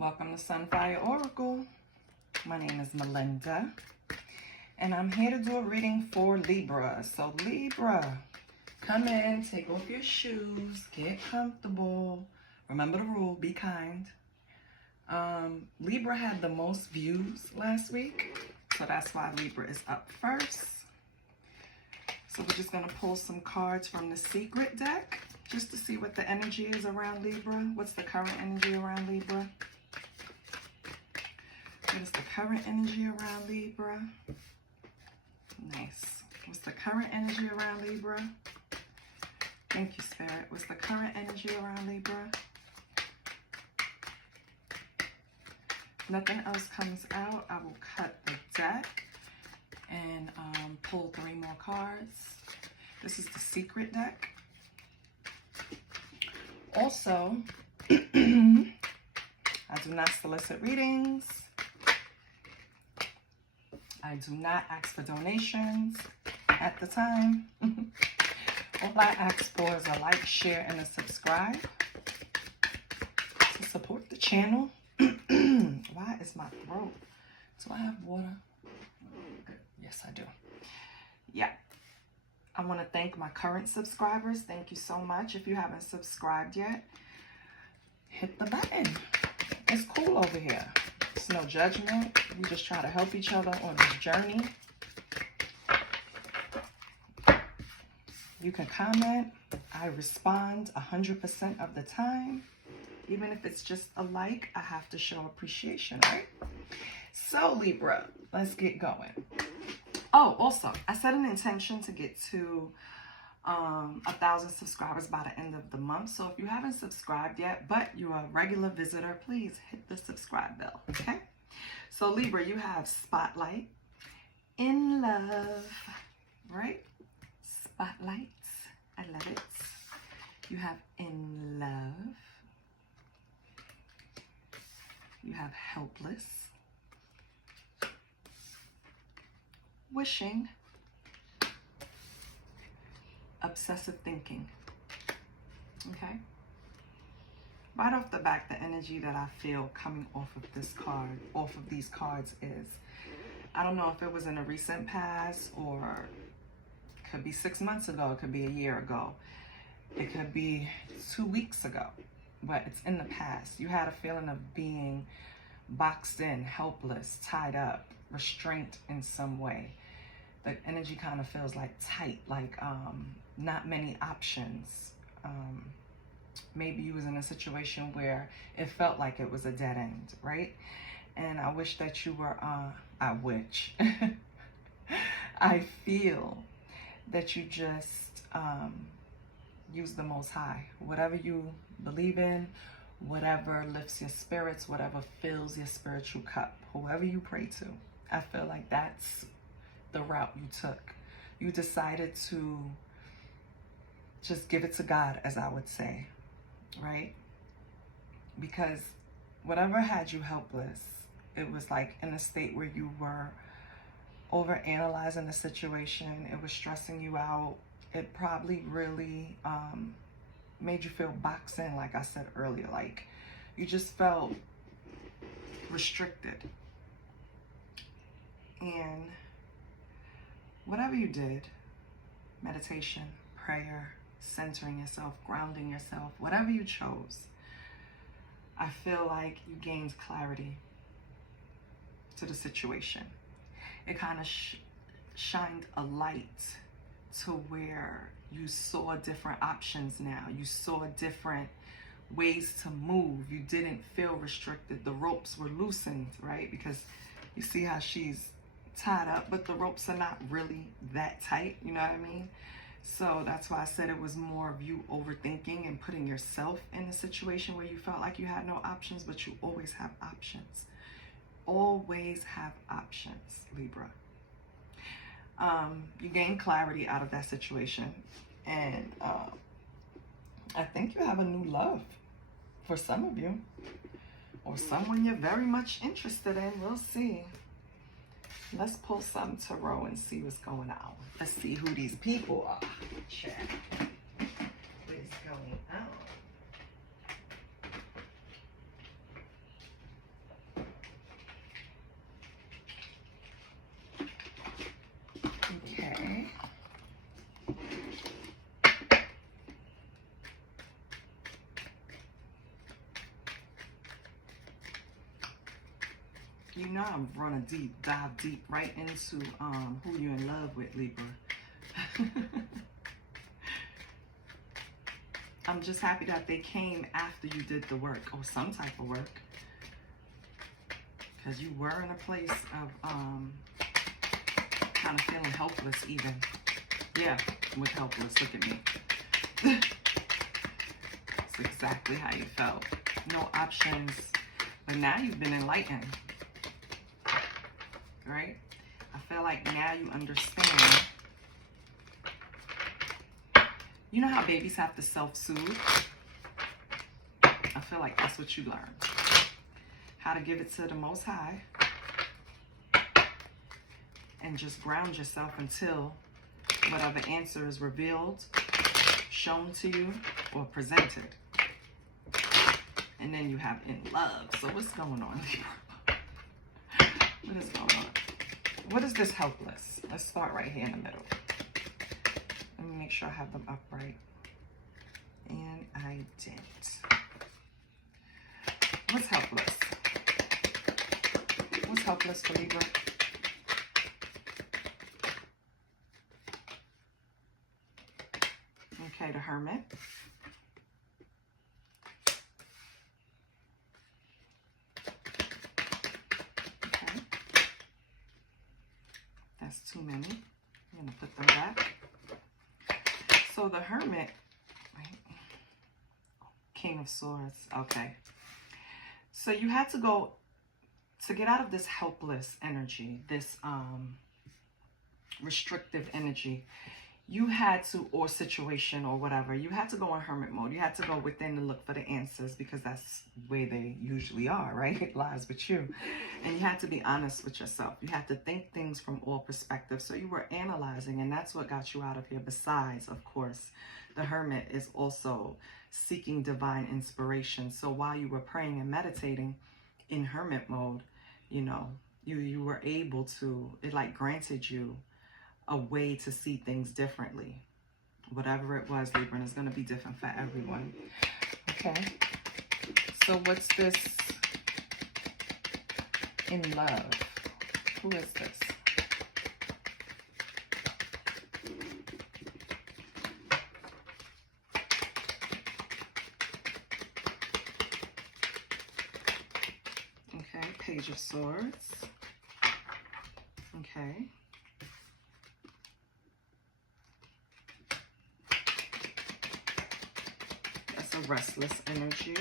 Welcome to Sunfire Oracle. My name is Melinda, and I'm here to do a reading for Libra. So Libra, come in, take off your shoes, get comfortable. Remember the rule, be kind. Libra had the most views last week, so that's why Libra is up first. So we're just going to pull some cards from the secret deck just to see what the energy is around Libra. What's the current energy around Libra? What is the current energy around Libra? Nice. What's the current energy around Libra? Thank you, Spirit. What's the current energy around Libra? Nothing else comes out. I will cut the deck and pull 3 more cards. This is the secret deck. Also, I do not solicit readings. I do not ask for donations at the time. All I ask for is a like, share, and a subscribe to support the channel. Why is my throat? Do I have water? Yes, I do. Yeah. I want to thank my current subscribers. Thank you so much. If you haven't subscribed yet, hit the button. It's cool over here. It's no judgment. We just try to help each other on this journey. You can comment. I respond 100% of the time. Even if it's just a like, I have to show appreciation, right? So Libra, let's get going. Oh, also, I set an intention to get to 1,000 subscribers by the end of the month. So if you haven't subscribed yet, but you're a regular visitor, please hit the subscribe bell, okay? So Libra, you have spotlight, in love, right? Spotlights, I love it. You have in love. You have helpless, wishing, obsessive thinking. Okay? Right off the bat, the energy that I feel coming off of this card, off of these cards is, I don't know if it was in a recent past or it could be 6 months ago, it could be a year ago, it could be 2 weeks ago, but it's in the past. You had a feeling of being boxed in, helpless, tied up, restrained in some way. The energy kind of feels like tight, like not many options. Maybe you was in a situation where it felt like it was a dead end, right? And I wish that you were, I feel that you just use the Most High. Whatever you believe in, whatever lifts your spirits, whatever fills your spiritual cup, whoever you pray to. I feel like that's the route you took. You decided to just give it to God, as I would say, right? Because whatever had you helpless, it was like in a state where you were overanalyzing the situation. It was stressing you out. It probably really made you feel boxed in, like I said earlier. Like you just felt restricted. And whatever you did, meditation, prayer, centering yourself, grounding yourself, whatever you chose, I feel like you gained clarity to the situation. It kind of shined a light to where you saw different options now. You saw different ways to move. You didn't feel restricted. The ropes were loosened, right? Because you see how she's tied up, but the ropes are not really that tight, you know what I mean? So that's why I said it was more of you overthinking and putting yourself in a situation where you felt like you had no options, but you always have options. Always have options, Libra. You gain clarity out of that situation, and I think you have a new love for some of you, or someone you're very much interested in. We'll see. Let's pull some tarot and see what's going on. Let's see who these people are. Check. What is going on? You know I'm running deep, dive deep right into who you're in love with, Libra. I'm just happy that they came after you did the work, or some type of work. Because you were in a place of kind of feeling helpless even. Yeah, with helpless, look at me. That's exactly how you felt. No options. But now you've been enlightened. Right? I feel like now you understand. You know how babies have to self-soothe? I feel like that's what you learned. How to give it to the Most High. And just ground yourself until whatever answer is revealed, shown to you, or presented. And then you have in love. So what's going on here? What is going on? What is this helpless? Let's start right here in the middle. Let me make sure I have them upright. And I didn't. What's helpless? What's helpless for Libra? Okay, the Hermit. Okay. That's too many. I'm going to put them back. So the Hermit, right? King of Swords. Okay. So you had to go, to get out of this helpless energy, this restrictive energy, you had to, or situation or whatever, you had to go in hermit mode. You had to go within and look for the answers, because that's where they usually are, right? It lies with you. And you had to be honest with yourself. You had to think things from all perspectives. So you were analyzing, and that's what got you out of here. Besides, of course, the Hermit is also seeking divine inspiration. So while you were praying and meditating in hermit mode, you know, you were able to, it like granted you a way to see things differently. Whatever it was, Libra, and it's going to be different for everyone. Okay. So what's this in love? Who is this? Okay. Page of Swords. Okay. Restless energy,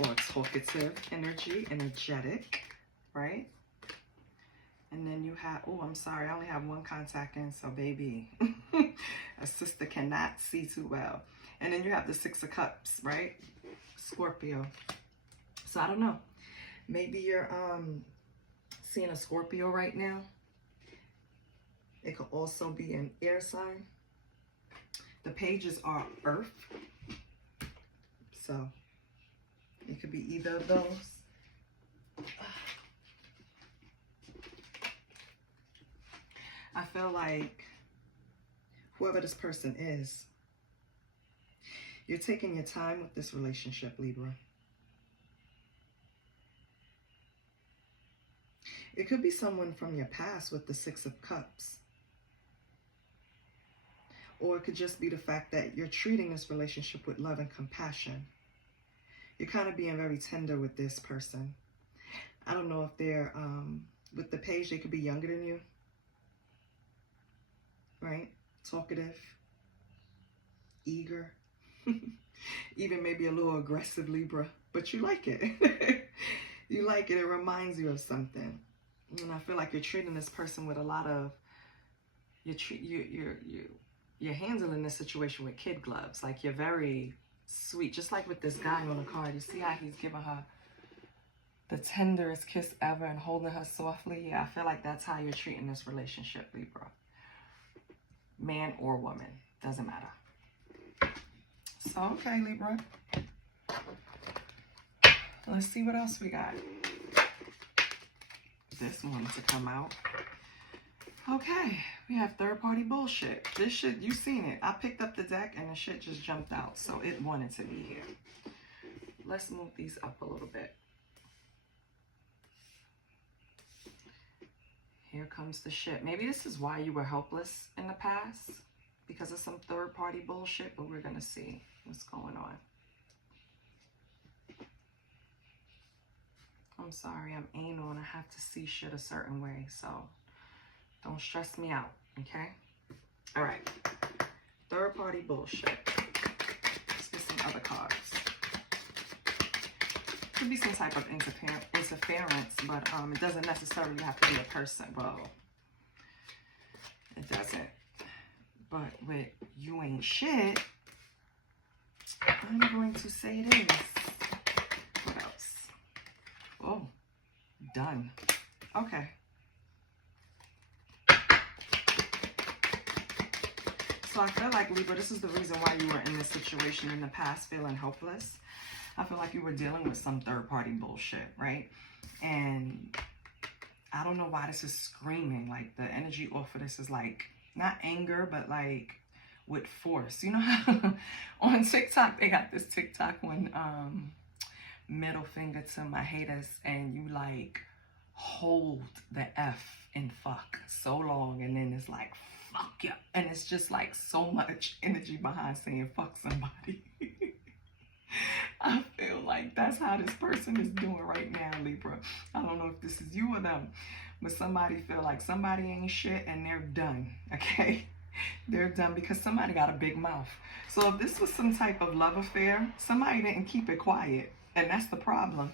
or talkative energy, energetic, right? And then you have, oh, I'm sorry, I only have one contact in, so baby, a sister cannot see too well. And then you have the Six of Cups, right? Scorpio. So I don't know, maybe you're seeing a Scorpio right now. It could also be an air sign. The pages are Earth. So it could be either of those. I feel like whoever this person is, you're taking your time with this relationship, Libra. It could be someone from your past with the Six of Cups. Or it could just be the fact that you're treating this relationship with love and compassion. You're kind of being very tender with this person. I don't know if they're, with the page, they could be younger than you. Right? Talkative. Eager. Even maybe a little aggressive, Libra. But you like it. You like it. It reminds you of something. And I feel like you're treating this person with a lot of, you're handling this situation with kid gloves. Like, you're very sweet. Just like with this guy on the card. You see how he's giving her the tenderest kiss ever and holding her softly? Yeah, I feel like that's how you're treating this relationship, Libra. Man or woman. Doesn't matter. So, okay, Libra. Let's see what else we got. This one to come out. Okay, we have third-party bullshit. This shit, you seen it. I picked up the deck and the shit just jumped out, so it wanted to be here. Let's move these up a little bit. Here comes the shit. Maybe this is why you were helpless in the past, because of some third-party bullshit, but we're going to see what's going on. I'm sorry, I'm anal and I have to see shit a certain way, so don't stress me out, okay? All right. Third-party bullshit. Let's get some other cards. Could be some type of interference, but it doesn't necessarily have to be a person. Well, it doesn't. But with you ain't shit, I'm going to say it is. What else? Oh, done. Okay. So I feel like, Libra, this is the reason why you were in this situation in the past, feeling hopeless. I feel like you were dealing with some third-party bullshit, right? And I don't know why this is screaming. Like, the energy off of this is like, not anger, but like with force. You know how on TikTok, they got this TikTok when middle finger to my haters, and you like hold the F in fuck so long, and then it's like, fuck yeah. And it's just like so much energy behind saying fuck somebody. I feel like that's how this person is doing right now, Libra. I don't know if this is you or them, but somebody feel like somebody ain't shit and they're done, okay? They're done because somebody got a big mouth. So if this was some type of love affair, somebody didn't keep it quiet, and that's the problem.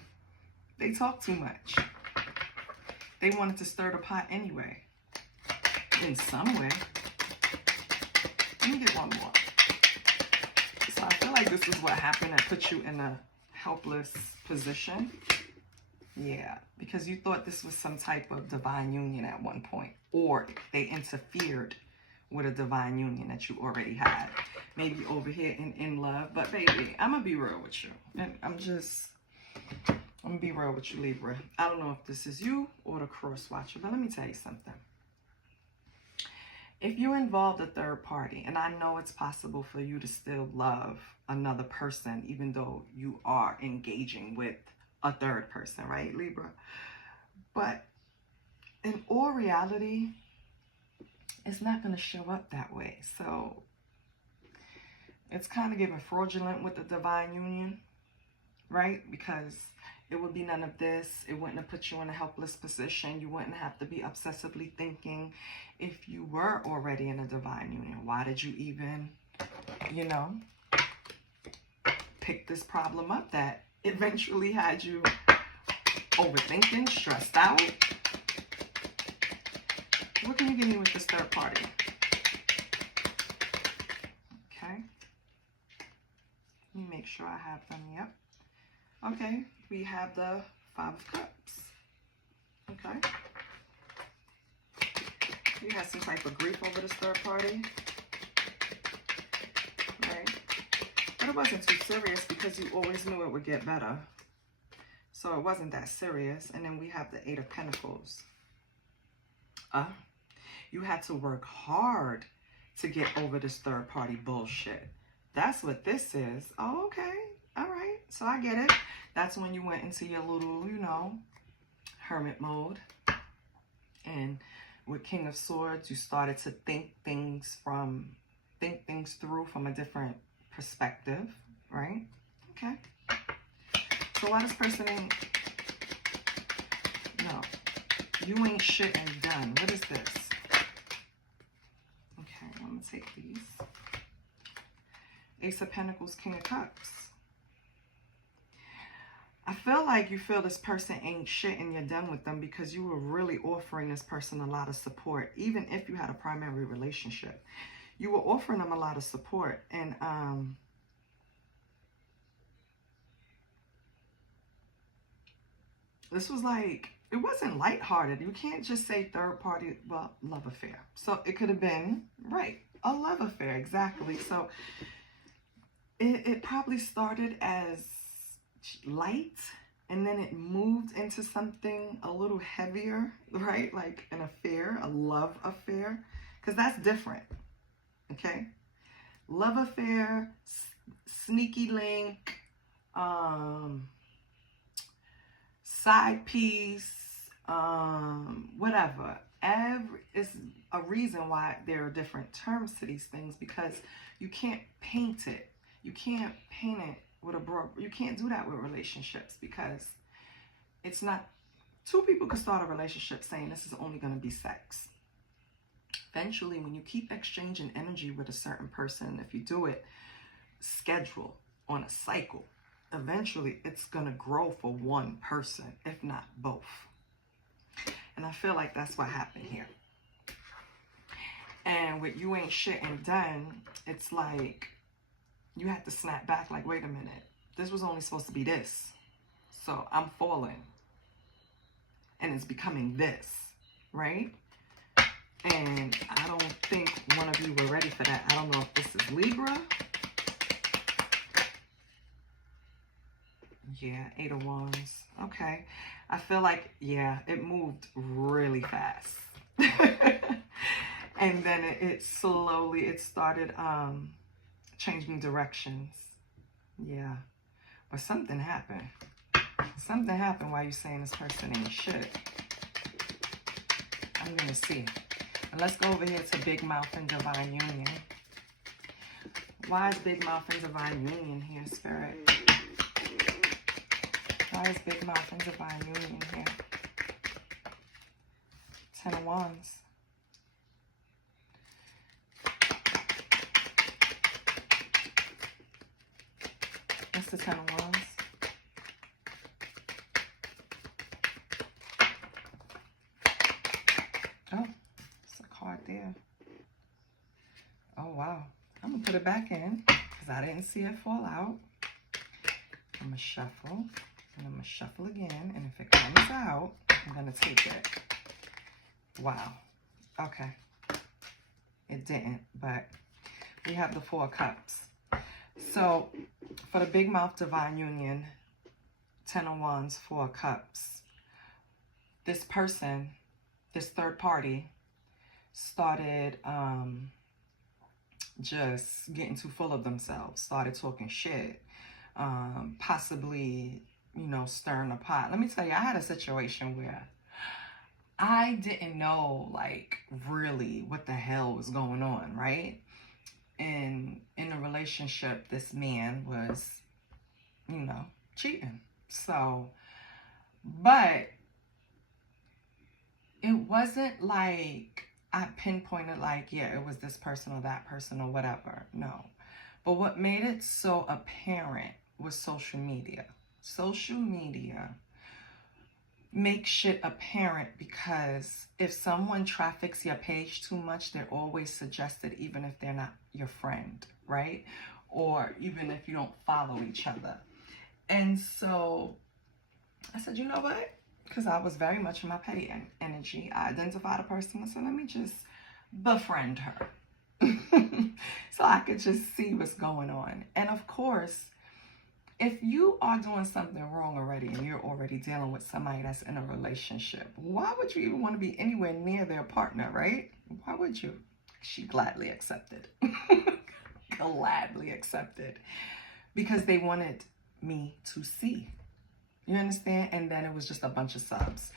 They talk too much. They wanted to stir the pot anyway, in some way. Let me get one more. So I feel like this is what happened that put you in a helpless position. Yeah, because you thought this was some type of divine union at one point, or they interfered with a divine union that you already had. Maybe over here in love. But baby, I'm going to be real with you. And I'm going to be real with you, Libra. I don't know if this is you or the cross watcher, but let me tell you something. If you involved a third party, and I know it's possible for you to still love another person, even though you are engaging with a third person, right, Libra? But in all reality, it's not going to show up that way. So it's kind of giving fraudulent with the divine union, right? Because it would be none of this. It wouldn't have put you in a helpless position. You wouldn't have to be obsessively thinking if you were already in a divine union. Why did you even, you know, pick this problem up that eventually had you overthinking, stressed out? What can you give me with this third party? Okay. Let me make sure I have them. Yep. Okay. We have the Five of Cups. Okay. You had some type of grief over this third party. Right. But it wasn't too serious because you always knew it would get better. So it wasn't that serious. And then we have the Eight of Pentacles. You had to work hard to get over this third party bullshit. That's what this is. Oh, okay. All right. So I get it. That's when you went into your little, you know, hermit mode. And with King of Swords, you started to think things through from a different perspective, right? Okay. So why this person ain't, no, you ain't shit and done. What is this? Okay, I'm gonna take these. Ace of Pentacles, King of Cups. I feel like you feel this person ain't shit and you're done with them because you were really offering this person a lot of support. Even if you had a primary relationship, you were offering them a lot of support. And this was like, it wasn't lighthearted. You can't just say third party, well, love affair. So it could have been, right, a love affair, exactly. So it probably started as light, and then it moved into something a little heavier, right? Like an affair, a love affair, because that's different, okay? Love affair, sneaky link, side piece, whatever. It's a reason why there are different terms to these things, because you can't paint it. You can't paint it with a broad. You can't do that with relationships, because it's not. Two people can start a relationship saying this is only going to be sex. Eventually, when you keep exchanging energy with a certain person, if you do it schedule on a cycle, eventually it's going to grow for one person, if not both. And I feel like that's what happened here. And with you ain't shit and done, it's like you have to snap back like, wait a minute, this was only supposed to be this. So I'm falling. And it's becoming this, right? And I don't think one of you were ready for that. I don't know if this is Libra. Yeah, 8 of Wands. Okay. I feel like, yeah, it moved really fast. And then it slowly, it started changing directions. Yeah. But something happened. Something happened while you're saying this person ain't shit. I'm going to see. And let's go over here to Big Mouth and Divine Union. Why is Big Mouth and Divine Union here, Spirit? Why is Big Mouth and Divine Union here? 10 of Wands. What's the 10 of Wands? Oh, it's a card there. Oh, wow. I'm going to put it back in because I didn't see it fall out. I'm going to shuffle, and I'm going to shuffle again. And if it comes out, I'm going to take it. Wow. Okay. It didn't, but we have the 4 of Cups. So for the Big Mouth Divine Union, 10 of Wands, 4 of Cups, this person, this third party, started just getting too full of themselves, started talking shit, possibly, you know, stirring the pot. Let me tell you, I had a situation where I didn't know, like, really what the hell was going on, right? And in a relationship, this man was, you know, cheating. So, but it wasn't like I pinpointed like, yeah, it was this person or that person or whatever. No. But what made it so apparent was social media. Social media makes shit apparent because if someone traffics your page too much, they're always suggested, even if they're not your friend, right? Or even if you don't follow each other. And so I said, you know what? Because I was very much in my petty energy. I identified a person. I said, let me just befriend her. So I could just see what's going on. And of course, if you are doing something wrong already and you're already dealing with somebody that's in a relationship, why would you even want to be anywhere near their partner, right? Why would you? She gladly accepted. Gladly accepted. Because they wanted me to see. You understand? And then it was just a bunch of subs.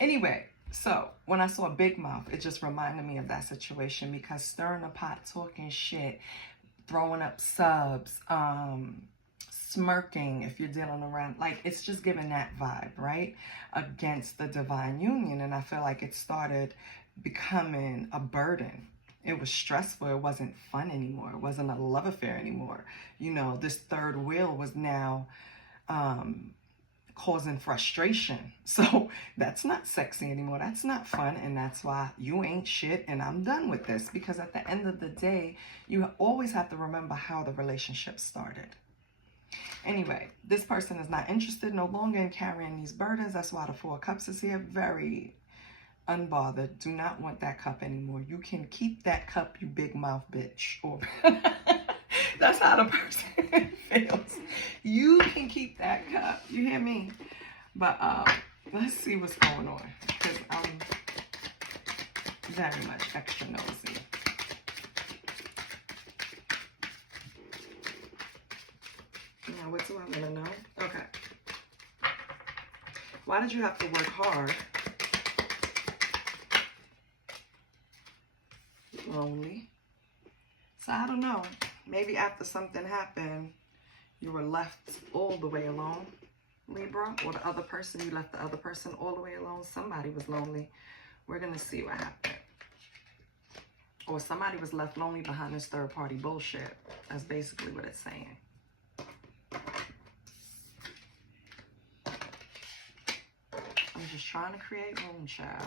Anyway, so when I saw Big Mouth, it just reminded me of that situation, because stirring the pot, talking shit, throwing up subs, smirking if you're dealing around, like, it's just giving that vibe, right? Against the Divine Union. And I feel like it started becoming a burden. It was stressful. It wasn't fun anymore. It wasn't a love affair anymore. You know, this third wheel was now causing frustration. So that's not sexy anymore. That's not fun. And that's why you ain't shit. And I'm done with this. Because at the end of the day, you always have to remember how the relationship started. Anyway, this person is not interested no longer in carrying these burdens. That's why the 4 of Cups is here. Very unbothered. Do not want that cup anymore. You can keep that cup, you big mouth bitch. Or that's how the person feels. You can keep that cup. You hear me? But let's see what's going on, because I'm very much extra nosy. Now, what do I want to know? Okay. Why did you have to work hard lonely. So I don't know. Maybe after something happened, you were left all the way alone, Libra. Or the other person, you left the other person all the way alone. Somebody was lonely. We're going to see what happened. Or somebody was left lonely behind this third-party bullshit. That's basically what it's saying. I'm just trying to create room, child.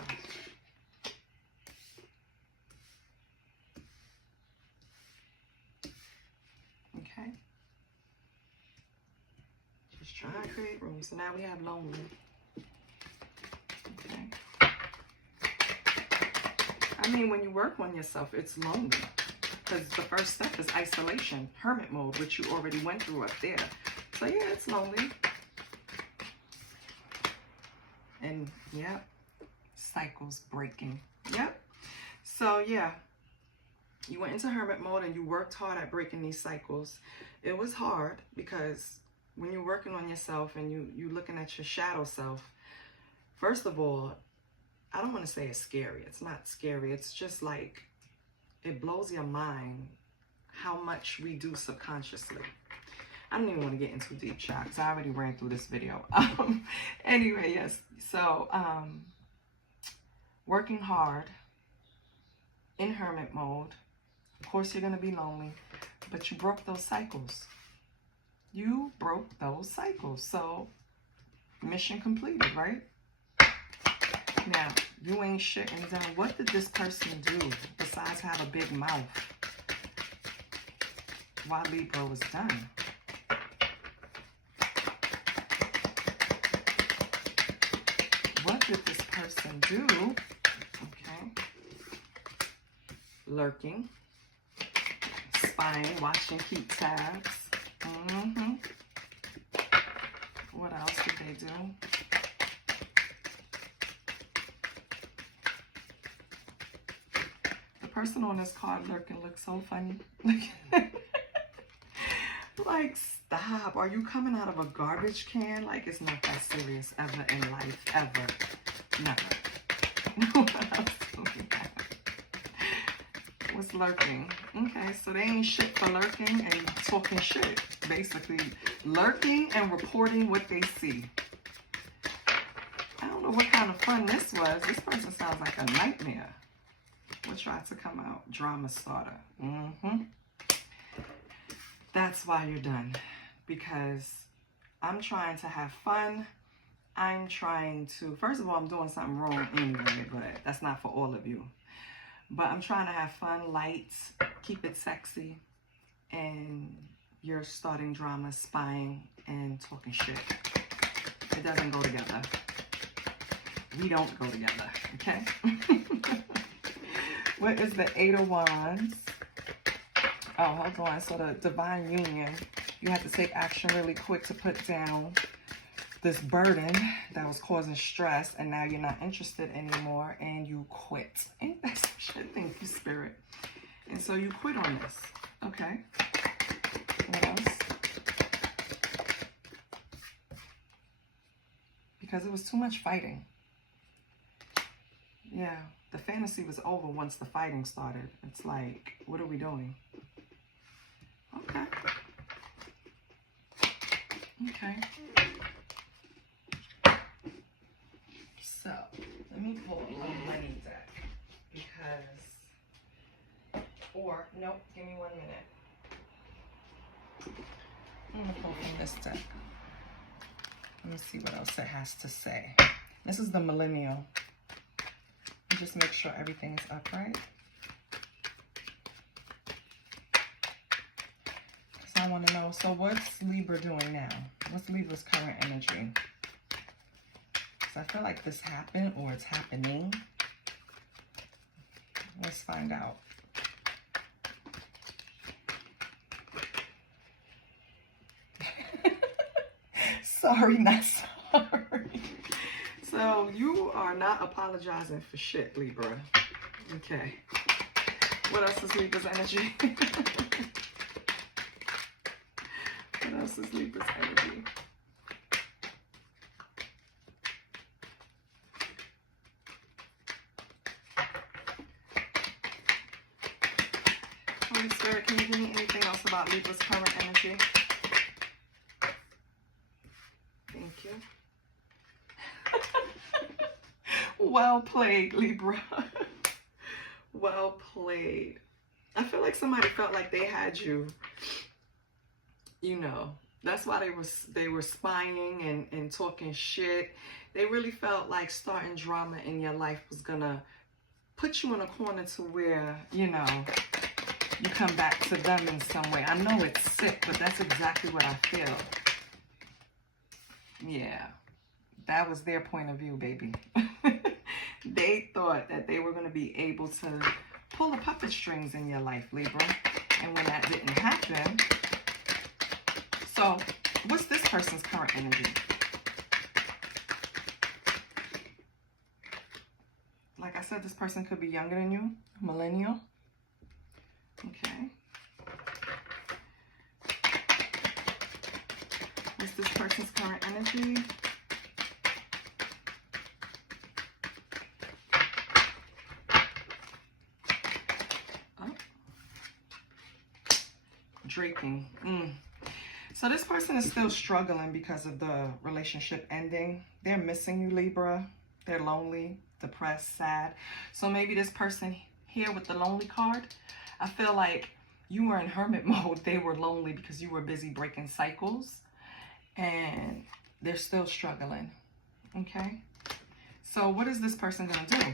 Okay. Just trying to create room. So now we have lonely. Okay. I mean, when you work on yourself, it's lonely. Because the first step is isolation, hermit mode, which you already went through up there. So yeah, it's lonely. And yeah, cycles breaking. Yep. So yeah, you went into hermit mode and you worked hard at breaking these cycles. It was hard because when you're working on yourself and you looking at your shadow self, first of all, I don't want to say it's scary. It's not scary. It's just like, it blows your mind how much we do subconsciously. I don't even want to get into deep chat because I already ran through this video. Anyway, yes. So, working hard in hermit mode. Of course, you're going to be lonely, but you broke those cycles. You broke those cycles. So, mission completed, right? Now, you ain't shitting down. What did this person do besides have a big mouth while Libra was done? What did this person do? Okay. Lurking. Spying, watching, keep tabs. What else did they do? The person on this card lurking looks so funny. Like, stop. Are you coming out of a garbage can? Like, it's not that serious ever in life. Ever. Never. What else do we have? What's lurking? Okay, so they ain't shit for lurking and talking shit. Basically, lurking and reporting what they see. I don't know what kind of fun this was. This person sounds like a nightmare. What tried to come out? Drama starter. That's why you're done. Because I'm trying to have fun. I'm trying to, first of all, I'm doing something wrong anyway, but that's not for all of you. But I'm trying to have fun, light, keep it sexy. And you're starting drama, spying, and talking shit. It doesn't go together. We don't go together, okay? What is the Eight of Wands? Oh, hold on. So the divine union, you have to take action really quick to put down this burden that was causing stress, and now you're not interested anymore, and you quit. Ain't that some shit? Thank you, Spirit. And so you quit on this. Okay. What else? Because it was too much fighting. Yeah, the fantasy was over once the fighting started. It's like, what are we doing? Okay. Okay. So, let me pull a money deck. Because, or, nope, give me 1 minute. I'm going to pull from this deck. Let me see what else it has to say. This is the millennial. Just make sure everything's upright. So I want to know, so what's Libra doing now? What's Libra's current energy? So I feel like this happened or it's happening. Let's find out. Sorry, not sorry. So you are not apologizing for shit, Libra. Okay. What else is Libra's energy? What else is Libra's energy? Holy Spirit, can you give me anything else about Libra's current energy? Thank you. Well played, Libra. Well played. I feel like somebody felt like they had you, you know. That's why they were spying and talking shit. They really felt like starting drama in your life was gonna put you in a corner to where, you know, you come back to them in some way. I know it's sick, but that's exactly what I feel. Yeah, that was their point of view, baby. They thought that they were going to be able to pull the puppet strings in your life, Libra. And when that didn't happen, so what's this person's current energy? Like I said, this person could be younger than you, millennial. Okay. What's this person's current energy? Draping. So this person is still struggling because of the relationship ending. They're missing you, Libra. They're lonely, depressed, sad. So maybe this person here with the lonely card, I feel like you were in hermit mode. They were lonely because you were busy breaking cycles, and they're still struggling. Okay. So what is this person going to do?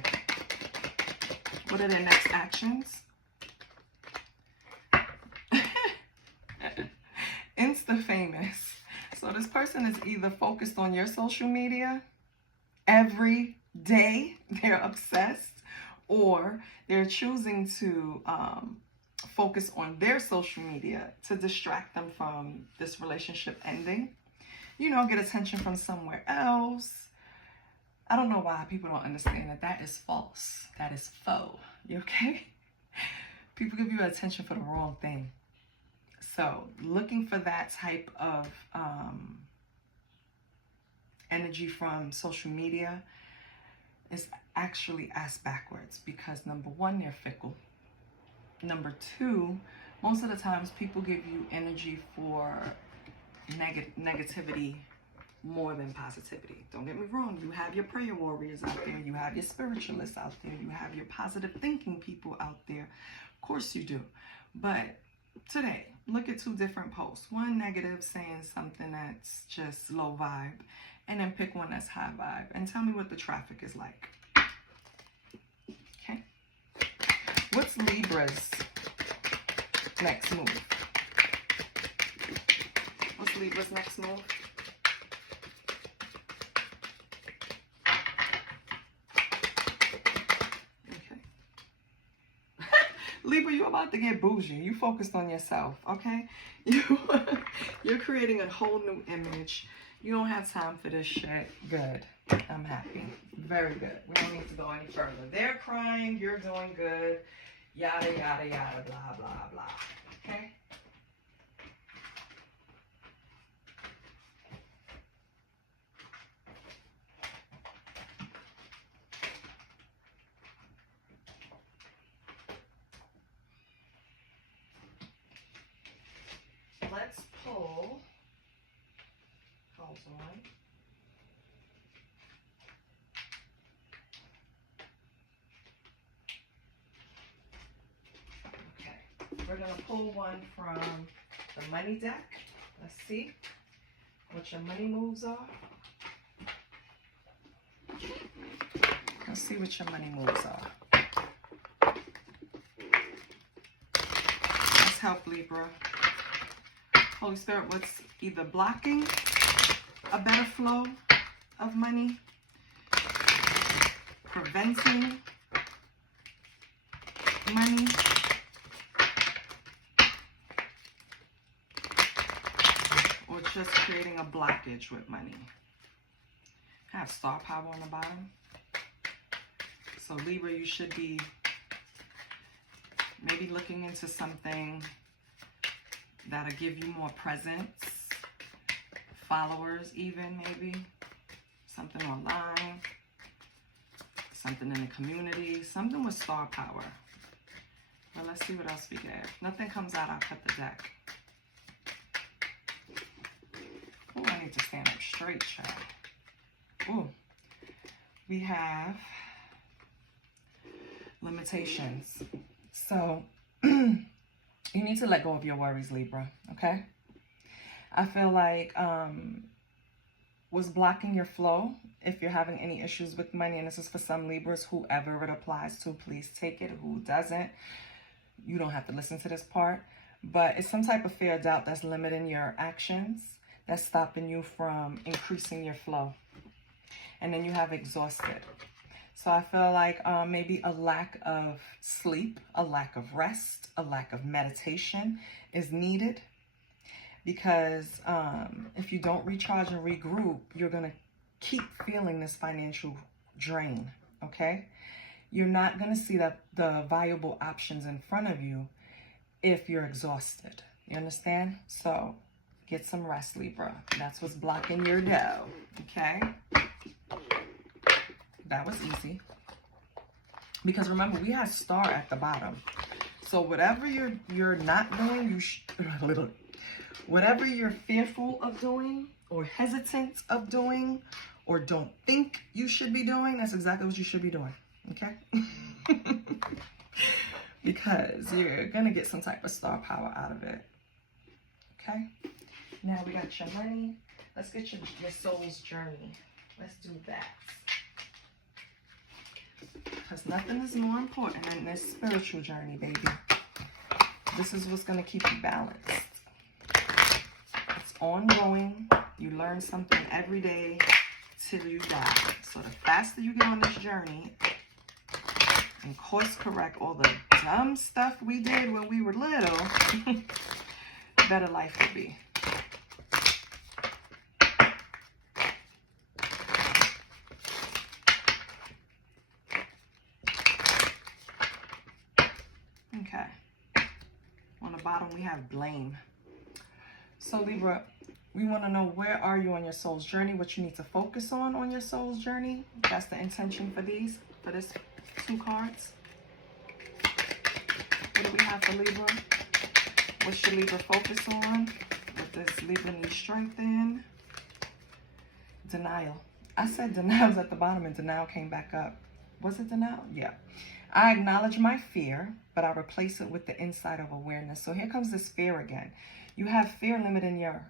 What are their next actions? Insta famous. So this person is either focused on your social media every day, they're obsessed, or they're choosing to focus on their social media to distract them from this relationship ending. You know, get attention from somewhere else. I don't know why people don't understand that that is false. That is faux. You okay? People give you attention for the wrong thing. So looking for that type of energy from social media is actually ass backwards, because number one, they're fickle. Number two, most of the times people give you energy for negativity more than positivity. Don't get me wrong. You have your prayer warriors out there. You have your spiritualists out there. You have your positive thinking people out there. Of course you do. But today, look at two different posts. One negative saying something that's just low vibe, and then pick one that's high vibe and tell me what the traffic is like. Okay. What's Libra's next move? What's Libra's next move? Libra, you're about to get bougie. You focused on yourself, okay? You're creating a whole new image. You don't have time for this shit. Good. I'm happy. Very good. We don't need to go any further. They're crying. You're doing good. Yada, yada, yada, blah, blah, blah. Okay? Let's pull, hold on. Okay, we're going to pull one from the money deck. Let's see what your money moves are. Let's see what your money moves are. Let's help Libra. Holy Spirit, what's either blocking a better flow of money, preventing money, or just creating a blockage with money? I have star power on the bottom. So Libra, you should be maybe looking into something that'll give you more presence, followers even, maybe. Something online, something in the community, something with star power. But let's see what else we get. If nothing comes out, I'll cut the deck. Oh, I need to stand up straight, child. Oh, we have limitations. So you need to let go of your worries, Libra, okay? I feel like what's blocking your flow, if you're having any issues with money, and this is for some Libras, whoever it applies to, please take it. Who doesn't, you don't have to listen to this part. But it's some type of fear or doubt that's limiting your actions, that's stopping you from increasing your flow. And then you have exhausted. So I feel like maybe a lack of sleep, a lack of rest, a lack of meditation is needed. Because if you don't recharge and regroup, you're going to keep feeling this financial drain, okay? You're not going to see the viable options in front of you if you're exhausted. You understand? So get some rest, Libra. That's what's blocking your dough, okay? That was easy. Because remember, we had star at the bottom. So whatever you're not doing, whatever you're fearful of doing or hesitant of doing or don't think you should be doing, that's exactly what you should be doing, okay? Because you're going to get some type of star power out of it, okay? Now we got your money. Let's get your soul's journey. Let's do that. Because nothing is more important than this spiritual journey, baby. This is what's going to keep you balanced. It's ongoing. You learn something every day till you die. So the faster you get on this journey and course correct all the dumb stuff we did when we were little, better life will be. Okay. On the bottom, we have blame. So Libra, we want to know, where are you on your soul's journey? What you need to focus on your soul's journey. That's the intention for this 2 cards. What do we have for Libra? What should Libra focus on? What does Libra need strength in? Denial. I said denial's at the bottom and denial came back up. Was it denial? Yeah. I acknowledge my fear, but I replace it with the insight of awareness. So here comes this fear again. You have fear limiting your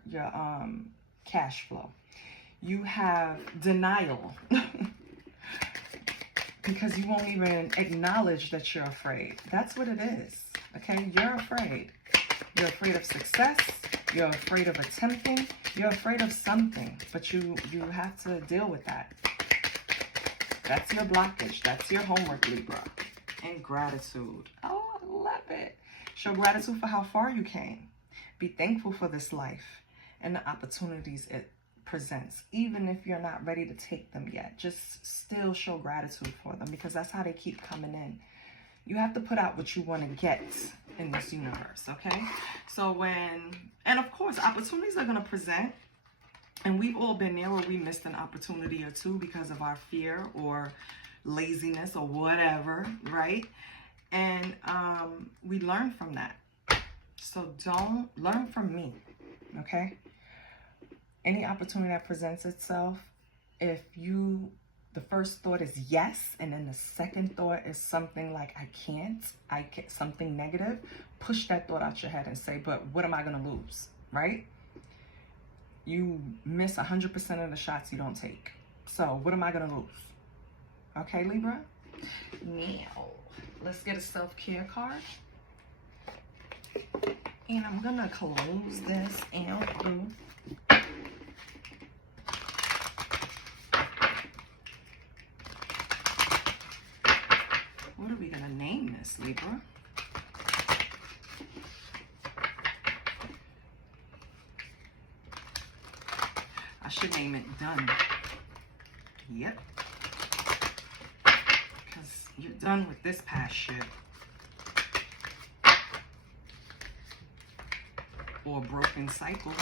cash flow. You have denial because you won't even acknowledge that you're afraid. That's what it is, okay? You're afraid. You're afraid of success. You're afraid of attempting. You're afraid of something, but you have to deal with that. That's your blockage. That's your homework, Libra. And gratitude. Oh, I love it. Show gratitude for how far you came. Be thankful for this life and the opportunities it presents, even if you're not ready to take them yet. Just still show gratitude for them, because that's how they keep coming in. You have to put out what you want to get in this universe, okay? So and of course, opportunities are going to present. And we've all been there where we missed an opportunity or two because of our fear or laziness or whatever, right? And we learn from that. So don't learn from me, okay? Any opportunity that presents itself, if the first thought is yes, and then the second thought is something like I can't, something negative, push that thought out your head and say, but what am I going to lose, right? You miss 100% of the shots you don't take. So what am I going to lose? Okay, Libra? Now, let's get a self-care card. And I'm going to close this out. What are we going to name this, Libra? I should name it Done. Yep. Because you're done with this past shit. Or broken cycles.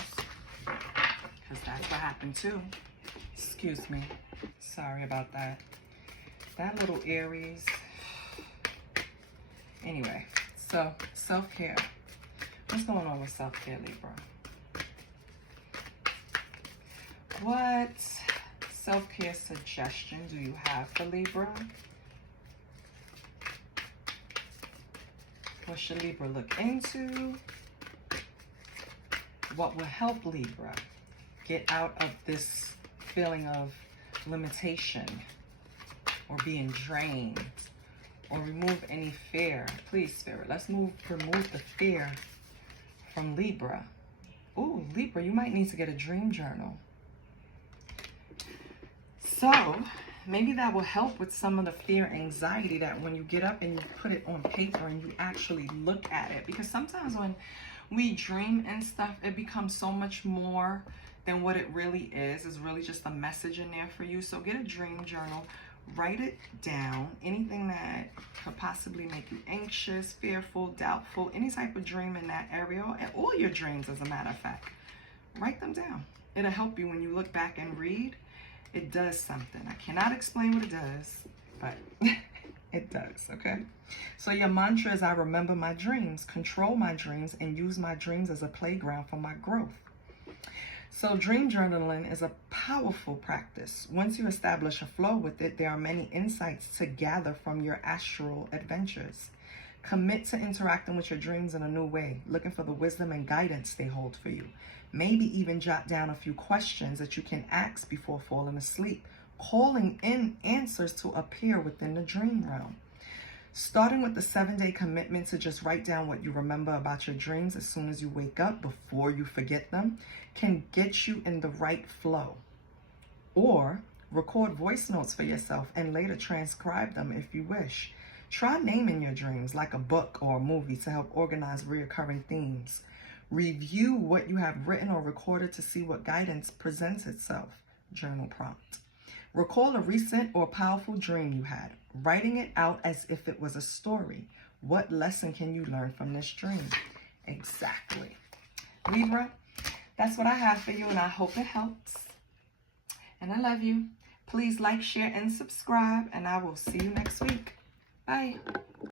Because that's what happened too. Excuse me. Sorry about that. That little Aries. Anyway, So, self-care. What's going on with self-care, Libra? What self-care suggestion do you have for Libra? What should Libra look into? What will help Libra get out of this feeling of limitation or being drained, or remove any fear? Please, Spirit, let's remove the fear from Libra. Ooh, Libra, you might need to get a dream journal. So maybe that will help with some of the fear, anxiety, that when you get up and you put it on paper and you actually look at it. Because sometimes when we dream and stuff, it becomes so much more than what it really is. It's really just a message in there for you. So get a dream journal, write it down. Anything that could possibly make you anxious, fearful, doubtful, any type of dream in that area, and all your dreams, as a matter of fact, write them down. It'll help you when you look back and read. It does something. I cannot explain what it does, but it does, okay? So your mantra is, I remember my dreams, control my dreams, and use my dreams as a playground for my growth. So dream journaling is a powerful practice. Once you establish a flow with it, there are many insights to gather from your astral adventures. Commit to interacting with your dreams in a new way, looking for the wisdom and guidance they hold for you. Maybe even jot down a few questions that you can ask before falling asleep, calling in answers to appear within the dream realm. Starting with the 7-day commitment to just write down what you remember about your dreams as soon as you wake up before you forget them can get you in the right flow. Or record voice notes for yourself and later transcribe them if you wish. Try naming your dreams like a book or a movie to help organize recurring themes. Review what you have written or recorded to see what guidance presents itself. Journal prompt. Recall a recent or powerful dream you had, writing it out as if it was a story. What lesson can you learn from this dream? Exactly. Libra, that's what I have for you, and I hope it helps. And I love you. Please like, share, and subscribe, and I will see you next week. Bye.